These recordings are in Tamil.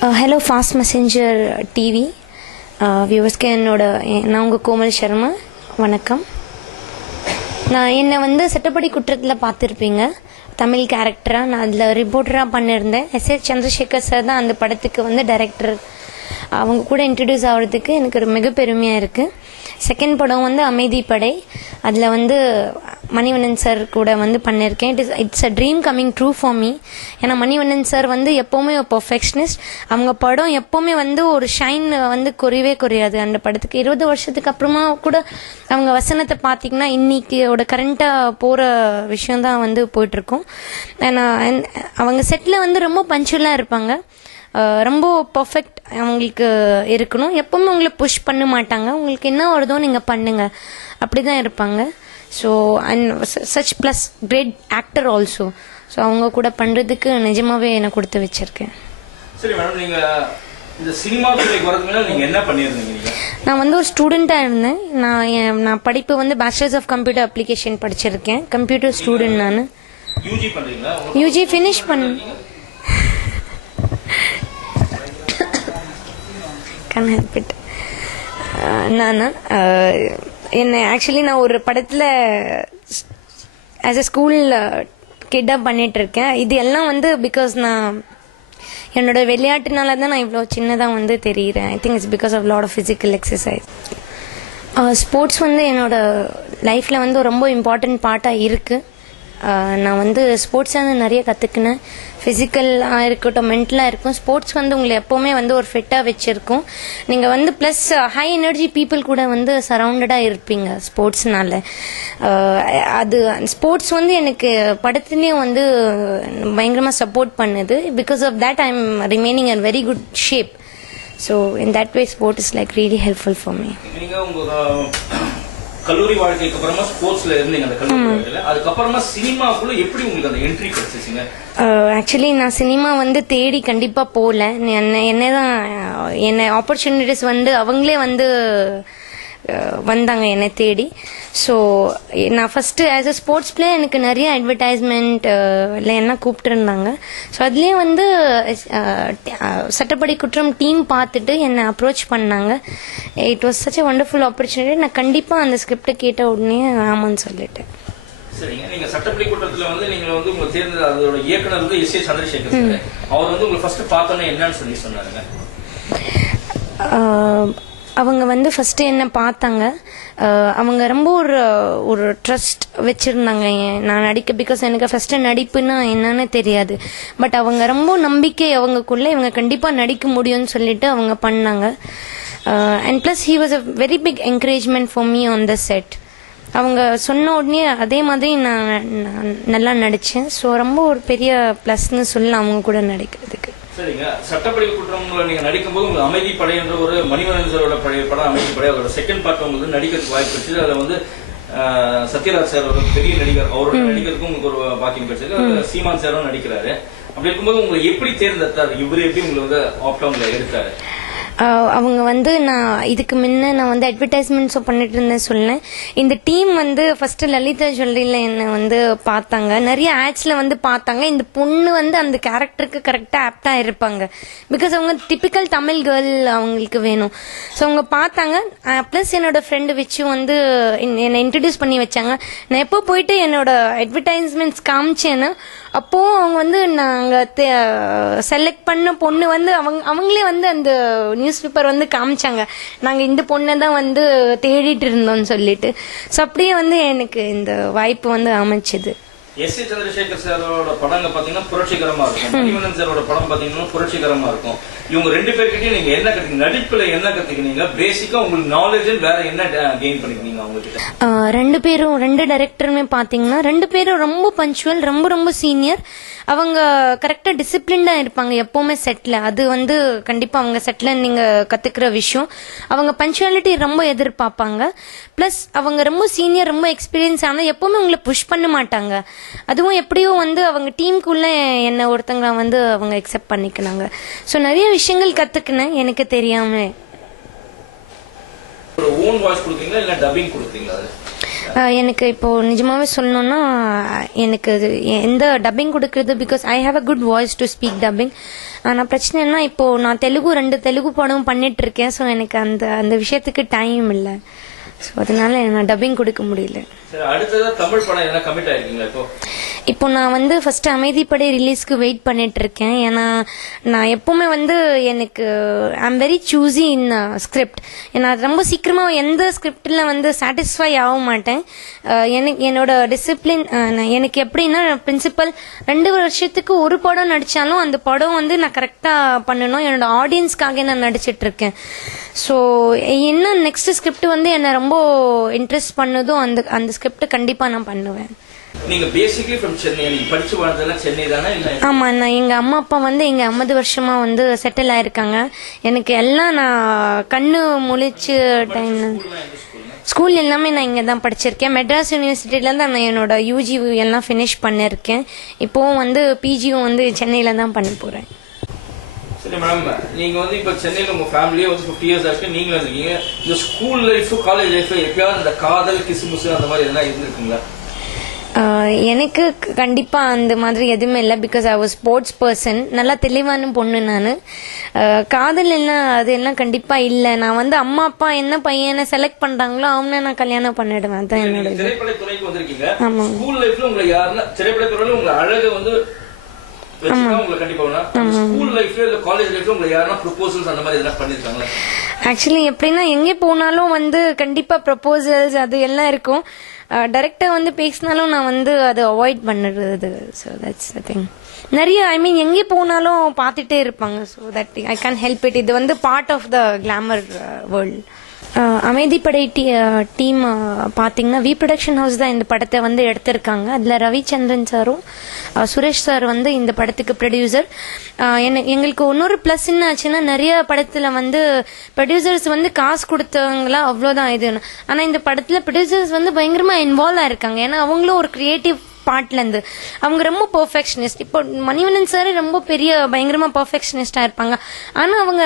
ஹலோ ஃபாஸ்ட் மெசேஞ்சர் டிவி வியூவர்ஸ்க்கு நான் உங்கள் கோமல் சர்மா. வணக்கம். நான் என்னை சட்டப்படி குற்றத்தில் பார்த்துருப்பீங்க. தமிழ் கேரக்டராக நான் அதில் ரிப்போர்ட்டராக பண்ணியிருந்தேன். எஸ் சந்திரசேகர் சார் தான் அந்த படத்துக்கு டைரக்டர். அவங்க கூட இன்ட்ரடியூஸ் ஆகிறதுக்கு எனக்கு ஒரு மிக பெருமையாக இருக்குது. செகண்ட் படம் அமைதி படை. அதில் மணிவண்ணன் சார் கூட பண்ணியிருக்கேன். It's a dream coming true for me. ஏன்னா மணிவண்ணன் சார் எப்போவுமே ஒரு பர்ஃபெக்ஷனிஸ்ட். அவங்க படம் எப்போவுமே ஒரு ஷைன் குறையவே குறையாது. அந்த படத்துக்கு 20 வருஷத்துக்கு அப்புறமா கூட அவங்க வசனத்தை பார்த்தீங்கன்னா இன்னைக்கோட கரண்ட்டாக போகிற விஷயம்தான் போயிட்டுருக்கோம். ஏன்னா அவங்க செட்டில் ரொம்ப பஞ்சுவலாக இருப்பாங்க. ரொம்ப பர்ஃபெக்ட் அவங்களுக்கு இருக்கணும். எப்பவுமே உங்களை புஷ் பண்ண மாட்டாங்க. உங்களுக்கு என்ன வருதோ நீங்கள் பண்ணுங்க, அப்படி தான் இருப்பாங்க. So and such plus great actor also. So அவங்க கூட பண்ணுறதுக்கு நிஜமாவே என்னை கொடுத்து வச்சிருக்கேன். சரி மேடம், நீங்கள் இந்த சினிமா துறைக்கு வரதுக்கு முன்னாடி நீங்கள் என்ன பண்ணியிருந்தீங்க? நான் ஒரு ஸ்டூடெண்ட்டாக இருந்தேன். நான் படிப்பு பேச்சுலர்ஸ் ஆஃப் கம்ப்யூட்டர் அப்ளிகேஷன் படிச்சிருக்கேன். Computer student. நான் யூஜி பண்ணுறீங்களா? யூஜி ஃபினிஷ் பண்ண can't help it. ஆக்சுவலி நான் ஒரு படத்தில் ஆஸ் அ ஸ்கூல் கிட்டாக பண்ணிட்டு இருக்கேன். இது எல்லாம் பிகாஸ் நான் என்னோட விளையாட்டுனால தான் நான் இவ்வளோ சின்னதாக தெரிகிறேன். I think it's because of lot of physical exercise. Sports என்னோட லைஃப்பில் ரொம்ப இம்பார்ட்டன்ட் பார்ட்டாக இருக்குது. நான் ஸ்போர்ட்ஸாக நிறைய கற்றுக்கினேன். ஃபிசிக்கலாக இருக்கட்டும், மென்டலாக இருக்கும். ஸ்போர்ட்ஸ் உங்களை எப்போவுமே ஒரு ஃபிட்டாக வச்சுருக்கும். நீங்கள் ப்ளஸ் ஹை எனர்ஜி பீப்புள் கூட சரவுண்டடாக இருப்பீங்க ஸ்போர்ட்ஸ்னால. அது ஸ்போர்ட்ஸ் எனக்கு படத்துலேயும் பயங்கரமாக சப்போர்ட் பண்ணுது. Because of that I am remaining a very good shape. So in that way sport is like really helpful for me. கல்லூரி வாழ்க்கைக்கு அப்புறமா ஸ்போர்ட்ஸ்ல இருந்தீங்க. அந்த கல்லூரி வாழ்க்கையில அதுக்கப்புறமா சினிமாக்குள்ள எப்படி உங்களுக்கு அந்த என்ட்ரி கிடைச்சிங்க? ஆக்சுவலி நான் சினிமா தேடி கண்டிப்பா போகல. என்ன ஆப்பர்ச்சுனிட்டிஸ் அவங்களே வந்தாங்க என்னை தேடி. ஸோ நான் first as a sports player எனக்கு நிறைய அட்வர்டைஸ்மெண்ட் இல்லை என்ன கூப்பிட்டுருந்தாங்க. ஸோ அதுலேயே சட்டப்படி குற்றம் டீம் பார்த்துட்டு என்னை அப்ரோச் பண்ணாங்க. It was such a wonderful opportunity. நான் கண்டிப்பாக அந்த ஸ்கிரிப்டை கேட்ட உடனே ஆமான்னு சொல்லிட்டேன். சரிங்க, நீங்க சட்டப்படி குற்றத்துல நீங்க உங்களுக்கு தேர்ந்தது அதோட இயக்குனர் எஸ் ஏ சந்திரசேகர் சார். அவர் உங்களுக்கு ஃபர்ஸ்ட் பார்த்தோன்னே என்னன்னு சொன்னாருங்க? அவங்க ஃபஸ்ட்டு என்ன பார்த்தாங்க. அவங்க ரொம்ப ஒரு ட்ரஸ்ட் வச்சுருந்தாங்க நான் நடிக்க. பிகாஸ் எனக்கு ஃபஸ்ட்டு நடிப்புன்னா என்னன்னு தெரியாது. பட் அவங்க ரொம்ப நம்பிக்கை அவங்கக்குள்ளே இவங்க கண்டிப்பாக நடிக்க முடியும்னு சொல்லிட்டு அவங்க பண்ணாங்க. And plus he was a very big encouragement for me on the set. அவங்க சொன்ன உடனே அதே மாதிரி நான் நல்லா நடித்தேன். ஸோ ரொம்ப ஒரு பெரிய ப்ளஸ்ன்னு சொல்லலாம் அவங்க கூட நடிக்கிறதுக்கு. சரிங்க, சட்டப்படி குற்றம்ல நீங்க நடிக்கும்போது உங்களுக்கு அமைதி படை என்ற ஒரு மணிவண்ணன் சாரோட பழைய படம் அமைதி படை, அதோட செகண்ட் பார்ட் உங்களுக்கு நடிக்கிறதுக்கு வாய்ப்பு கிடைச்சது. அதில் சத்யராஜ் சார் ஒரு பெரிய நடிகர், அவரோட நடிக்கிறதுக்கும் உங்களுக்கு ஒரு பாக்கியம் கிடைச்சது. சீமான் சாரும் நடிக்கிறாரு. அப்படி இருக்கும்போது உங்களை எப்படி தேர்ந்தெடுத்தாரு? இவரு எப்படி உங்களை ஆப்டா உங்களை எடுத்தாரு? அவங்க நான் இதுக்கு முன்ன நான் அட்வர்டைஸ்மெண்ட்ஸும் பண்ணிட்டு இருந்தேன் சொன்னேன். இந்த டீம் ஃபர்ஸ்ட் லலிதா ஜுவல்லரியில் என்னை பார்த்தாங்க. நிறைய ஆட்ஸ்ல பார்த்தாங்க. இந்த பொண்ணு அந்த கேரக்டருக்கு கரெக்டாக ஆப்டாக இருப்பாங்க. பிகாஸ் அவங்க டிப்பிக்கல் தமிழ் கேர்ள் அவங்களுக்கு வேணும். ஸோ அவங்க பார்த்தாங்க. ப்ளஸ் என்னோட ஃப்ரெண்டு வச்சு என்னை இன்ட்ரடியூஸ் பண்ணி வச்சாங்க. நான் எப்போ போயிட்டு என்னோட அட்வர்டைஸ்மெண்ட்ஸ் காமிச்சேன்னு அப்போ அவங்க நாங்கள் செலக்ட் பண்ண பொண்ணு அவங்களே அந்த நியூஸ் பேப்பர் காமிச்சாங்க. நாங்கள் இந்த பொண்ணை தான் தேடிட்டு இருந்தோம்னு சொல்லிட்டு. ஸோ அப்படியே எனக்கு இந்த வாய்ப்பு அமைச்சது. எஸ் ஏ சந்திரசேகர் சாரோட படங்க பாத்தீங்கன்னா புரட்சிகரமா இருக்கும். மணிவண்ணன் சாரோட படம் பாத்தீங்கன்னா புரட்சிகரமா இருக்கும். இவங்க ரெண்டு பேர்கிட்டயும் நீங்க என்ன கத்துக்கீங்க? நடிப்புல என்ன கத்துக்கினீங்க? பேசிக்கா உங்களுக்கு நாலேஜ் வேற என்ன கெயின் பண்ணிருக்கீங்க அவங்க கிட்ட? ரெண்டு டைரக்டருமே பாத்தீங்கன்னா ரெண்டு பேரும் ரொம்ப பஞ்சுவல், ரொம்ப ரொம்ப சீனியர். அவங்க கரெக்டா டிசிப்ளின்டா இருப்பாங்க எப்பவுமே செட்ல. அது கண்டிப்பா அவங்க செட்ல நீங்க கத்துக்கிற விஷயம். அவங்க பஞ்சுவாலிட்டி ரொம்ப எதிர்பார்ப்பாங்க. பிளஸ் அவங்க ரொம்ப சீனியர், ரொம்ப எக்ஸ்பீரியன்ஸ் ஆனா எப்பவுமே உங்களை புஷ் பண்ண மாட்டாங்க. அதுவும் எப்படியோ அவங்க டீமுக்குள்ள என்ன ஒருத்தங்க அவங்க அக்செப்ட் பண்ணிக்கினாங்க. ஸோ நிறைய விஷயங்கள் கத்துக்கினேன் எனக்கு தெரியாம. ஓன் வாய்ஸ் கொடுத்தீங்களா இல்ல டப்பிங் கொடுத்தீங்களா? எனக்கு இப்போ நிஜமாவே சொல்லணும்னா எனக்கு எந்த டப்பிங் கொடுக்கறது because I have a good voice to speak dubbing. ஆனால் பிரச்சனைனா இப்போ நான் 2 தெலுங்கு படம் பண்ணிட்டு இருக்கேன். ஸோ எனக்கு அந்த விஷயத்துக்கு டைம் இல்லை. ஸோ அதனால நான் டப்பிங் கொடுக்க முடியல. அடுத்ததா தமிழ் படம் என்ன கமிட் ஆயிருக்கீங்களா இப்போ நான் வந்து ஃபர்ஸ்ட் அமைதிப்படை ரிலீஸ்க்கு வெயிட் பண்ணிட்டு இருக்கேன். ஏன்னா நான் எப்பவுமே வந்து எனக்கு I am very choosy in script. நான் ரொம்ப சீக்கிரமா எந்த ஸ்கிரிப்ட்ல வந்து சாட்டிஸ்ஃபை ஆக மாட்டேன். எனக்கு என்னோட டிசிப்ளின் எனக்கு எப்படின்னா பிரின்சிபல் 2 வருஷத்துக்கு ஒரு படம் நடிச்சாலும் அந்த படம் வந்து நான் கரெக்டா பண்ணணும். என்னோட ஆடியன்ஸ்க்காக நான் நடிச்சிட்டு இருக்கேன். ஸோ என்ன நெக்ஸ்ட் ஸ்கிரிப்ட் வந்து என்னை ரொம்ப இன்ட்ரெஸ்ட் பண்ணதோ அந்த ஸ்கிரிப்ட் கண்டிப்பா நான் பண்ணுவேன். நீங்க பேசிக்கலி ஃப்ரம் சென்னை, நீங்க படிச்சு வளர்ந்ததெல்லாம் சென்னை தானே? ஆமா, நான் எங்க அம்மா அப்பா வந்து இங்க 50 வருஷமா வந்து செட்டில் ஆயிருக்காங்க. எனக்கு எல்லாம் நான் கண்ணு முழிச்சு டைம் ஸ்கூல் எல்லாமே நான் இங்க தான் படிச்சிருக்கேன். மெட்ராஸ் யூனிவர்சிட்டியில தான் நான் என்னோட யூஜி எல்லாம் ஃபினிஷ் பண்ணிருக்கேன். இப்போவும் வந்து பிஜியும் வந்து சென்னையில தான் பண்ண போறேன். சரி மேடம், நீங்க வந்து இப்ப சென்னையில உங்க ஃபேமிலியே வந்து 50 இயர்ஸ் ஆச்சு, நீங்களும் இருக்கீங்க. இந்த ஸ்கூல் லைஃப் காலேஜ் லைஃப் எப்பயாவது இந்த காதல் கிசுமுசு அந்த மாதிரி எதனா இருந்திருக்குங்களா? எனக்கு கண்டிப்பா அந்த மாதிரி எதுவுமே இல்லை. Because I was sports person. நல்லா தெளிவான பொண்ணு நான். காதல் எல்லாம் அது எல்லாம் கண்டிப்பா இல்லை. நான் வந்து அம்மா அப்பா என்ன பையனை செலக்ட் பண்றாங்களோ அவனை நான் கல்யாணம் பண்ணிடுவேன். அதான் என்னோட திரைப்படத்துறைக்கு வந்திருக்கீங்க. ஸ்கூல் லைஃப்ல உங்களுக்கு யாருன்னா திரைப்படத்துறையில உங்க அழகு வந்து ஆக்சுவலி எப்படின்னா எங்கே போனாலும் வந்து கண்டிப்பா ப்ரப்போசல்ஸ் அது எல்லாம் இருக்கும். டைரக்டா வந்து பேசினாலும் நான் வந்து அதை அவாய்ட் பண்ணிடுறது. So that's the thing. நிறைய ஐ மீன் எங்கே போனாலும் பார்த்துட்டே இருப்பாங்க. So that I can help it. இது வந்து part of the glamour world. Amaidhippadai team பார்த்தீங்கன்னா வி ப்ரொடக்ஷன் ஹவுஸ் தான் இந்த படத்தை வந்து எடுத்திருக்காங்க. அதில் ரவிச்சந்திரன் சாரும் சுரேஷ் சார் வந்து இந்த படத்துக்கு ப்ரொடியூசர். எங்களுக்கு இன்னொரு ப்ளஸ் என்ன ஆச்சுன்னா நிறைய படத்தில் வந்து ப்ரொடியூசர்ஸ் வந்து காசு கொடுத்தவங்களா அவ்வளோதான் இது. ஆனால் இந்த படத்தில் ப்ரொடியூசர்ஸ் வந்து பயங்கரமாக இன்வால்வ் ஆயிருக்காங்க. ஏன்னா அவங்களும் ஒரு கிரியேட்டிவ் பார்ட்ல இருந்து அவங்க ரொம்ப பெர்ஃபெக்ஷனிஸ்ட். இப்போ மணிவண்ணன் சார் ரொம்ப பெரிய பயங்கரமா பெர்ஃபெக்ஷனிஸ்டா இருப்பாங்க. ஆனா அவங்க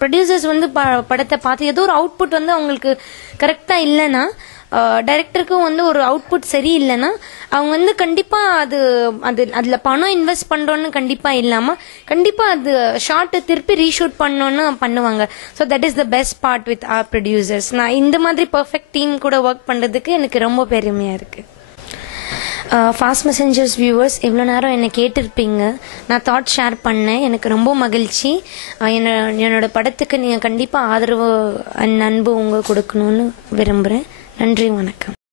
ப்ரொடியூசர்ஸ் வந்து படத்தை பார்த்து ஏதோ ஒரு அவுட்புட் வந்து அவங்களுக்கு கரெக்டா இல்லைன்னா, டைரக்டருக்கும் வந்து ஒரு அவுட்புட் சரி இல்லைன்னா அவங்க வந்து கண்டிப்பா அதுல பணம் இன்வெஸ்ட் பண்றோன்னு கண்டிப்பா இல்லாம கண்டிப்பா அது ஷார்ட் திருப்பி ரீஷூட் பண்ணோன்னு பண்ணுவாங்க. So that is the best part with our producers. நான் இந்த மாதிரி பெர்ஃபெக்ட் டீம் கூட ஒர்க் பண்றதுக்கு எனக்கு ரொம்ப பெருமையா இருக்கு. ஃபாஸ்ட் மெசஞ்சர்ஸ் வியூவர்ஸ் இவ்வளோ நேரம் என்னை கேட்டிருப்பீங்க. நான் தாட் ஷேர் பண்ணேன். எனக்கு ரொம்ப மகிழ்ச்சி. என்னோட படத்துக்கு நீங்கள் கண்டிப்பாக ஆதரவு அன்பு கொடுக்கணும்னு விரும்புகிறேன். நன்றி, வணக்கம்.